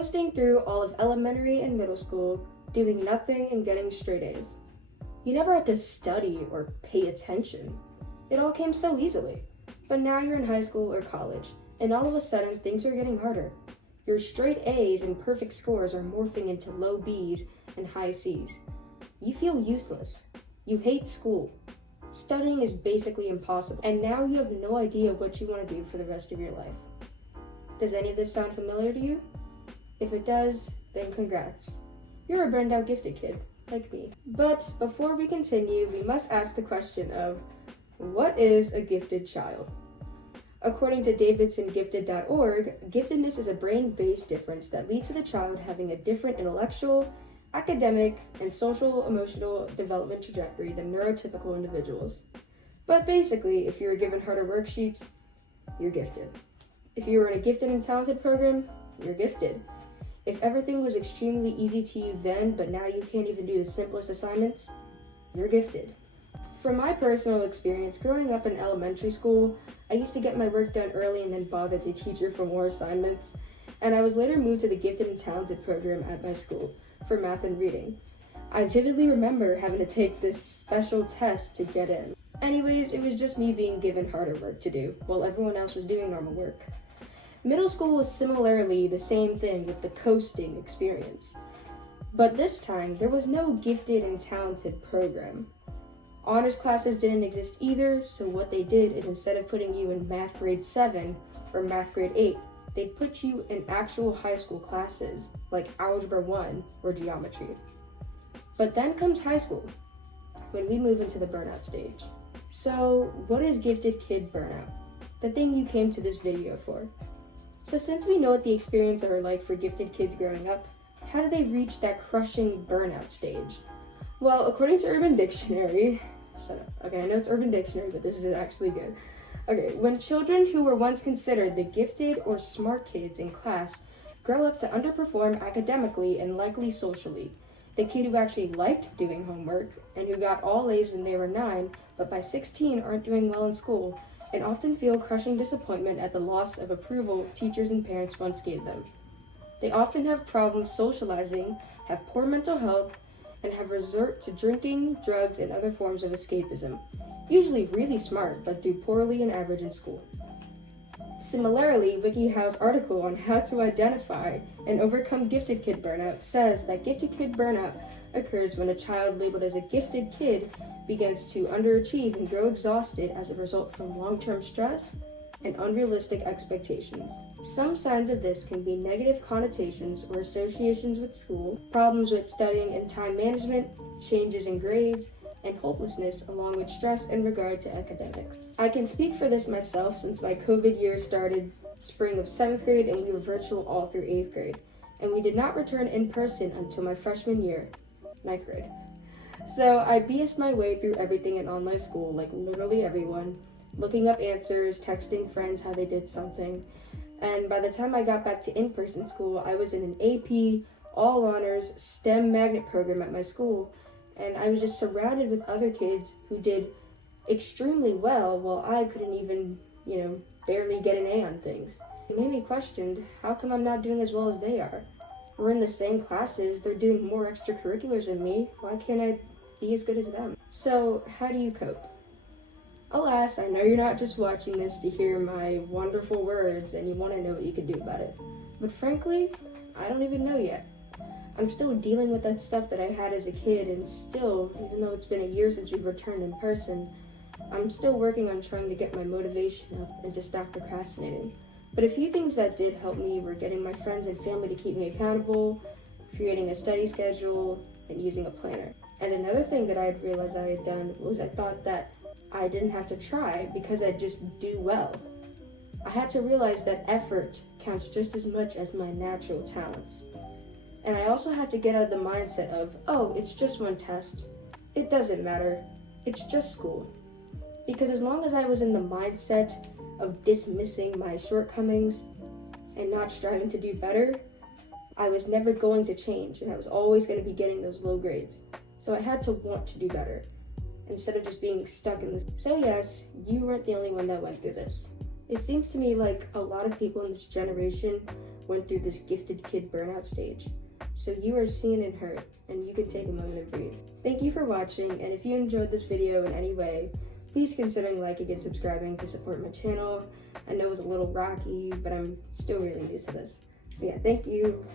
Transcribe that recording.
coasting through all of elementary and middle school, doing nothing and getting straight A's. You never had to study or pay attention. It all came so easily. But now you're in high school or college, and all of a sudden things are getting harder. Your straight A's and perfect scores are morphing into low B's and high C's. You feel useless. You hate school. Studying is basically impossible, and now you have no idea what you want to do for the rest of your life. Does any of this sound familiar to you? If it does, then congrats. You're a burned out gifted kid, like me. But before we continue, we must ask the question of, what is a gifted child? According to davinsongifted.org, giftedness is a brain-based difference that leads to the child having a different intellectual, academic, and social-emotional development trajectory than neurotypical individuals. But basically, if you were given harder worksheets, you're gifted. If you were in a gifted and talented program, you're gifted. If everything was extremely easy to you then, but now you can't even do the simplest assignments, you're gifted. From my personal experience, growing up in elementary school, I used to get my work done early and then bother the teacher for more assignments, and I was later moved to the gifted and talented program at my school for math and reading. I vividly remember having to take this special test to get in. Anyways, it was just me being given harder work to do, while everyone else was doing normal work. Middle school was similarly the same thing with the coasting experience. But this time, there was no gifted and talented program. Honors classes didn't exist either, so what they did is instead of putting you in math grade 7 or math grade 8, they'd put you in actual high school classes, like Algebra 1 or Geometry. But then comes high school, when we move into the burnout stage. So, what is gifted kid burnout? The thing you came to this video for. So since we know what the experiences are like for gifted kids growing up, how do they reach that crushing burnout stage? Well, according to Urban Dictionary, shut up. Okay, I know it's Urban Dictionary, but this is actually good. Okay, when children who were once considered the gifted or smart kids in class grow up to underperform academically and likely socially, the kid who actually liked doing homework and who got all A's when they were 9, but by 16 aren't doing well in school, and often feel crushing disappointment at the loss of approval teachers and parents once gave them. They often have problems socializing, have poor mental health, and have resort to drinking, drugs, and other forms of escapism. Usually really smart, but do poorly and average in school. Similarly, WikiHow's article on how to identify and overcome gifted kid burnout says that gifted kid burnout occurs when a child labeled as a gifted kid begins to underachieve and grow exhausted as a result from long-term stress and unrealistic expectations. Some signs of this can be negative connotations or associations with school, problems with studying and time management, changes in grades, and hopelessness along with stress in regard to academics. I can speak for this myself since my COVID year started spring of 7th grade and we were virtual all through 8th grade, and we did not return in person until my freshman year, 9th grade. So I BS'd my way through everything in online school, like literally everyone, looking up answers, texting friends how they did something, and by the time I got back to in-person school, I was in an AP, all honors, STEM magnet program at my school, and I was just surrounded with other kids who did extremely well while I couldn't even, barely get an A on things. It made me question, how come I'm not doing as well as they are? We're in the same classes, they're doing more extracurriculars than me, why can't I be as good as them? So, how do you cope? Alas, I know you're not just watching this to hear my wonderful words and you want to know what you can do about it. But frankly, I don't even know yet. I'm still dealing with that stuff that I had as a kid, and still, even though it's been a year since we've returned in person, I'm still working on trying to get my motivation up and to stop procrastinating. But a few things that did help me were getting my friends and family to keep me accountable, creating a study schedule, and using a planner. And another thing that I had realized I had done was I thought that I didn't have to try because I'd just do well. I had to realize that effort counts just as much as my natural talents. And I also had to get out of the mindset of, oh, it's just one test. It doesn't matter. It's just school. Because as long as I was in the mindset of dismissing my shortcomings and not striving to do better, I was never going to change, and I was always going to be getting those low grades. So I had to want to do better, instead of just being stuck in this. So yes, you weren't the only one that went through this. It seems to me like a lot of people in this generation went through this gifted kid burnout stage. So you are seen and heard, and you can take a moment and breathe. Thank you for watching, and if you enjoyed this video in any way, please consider liking and subscribing to support my channel. I know it's a little rocky, but I'm still really new to this. So yeah, thank you.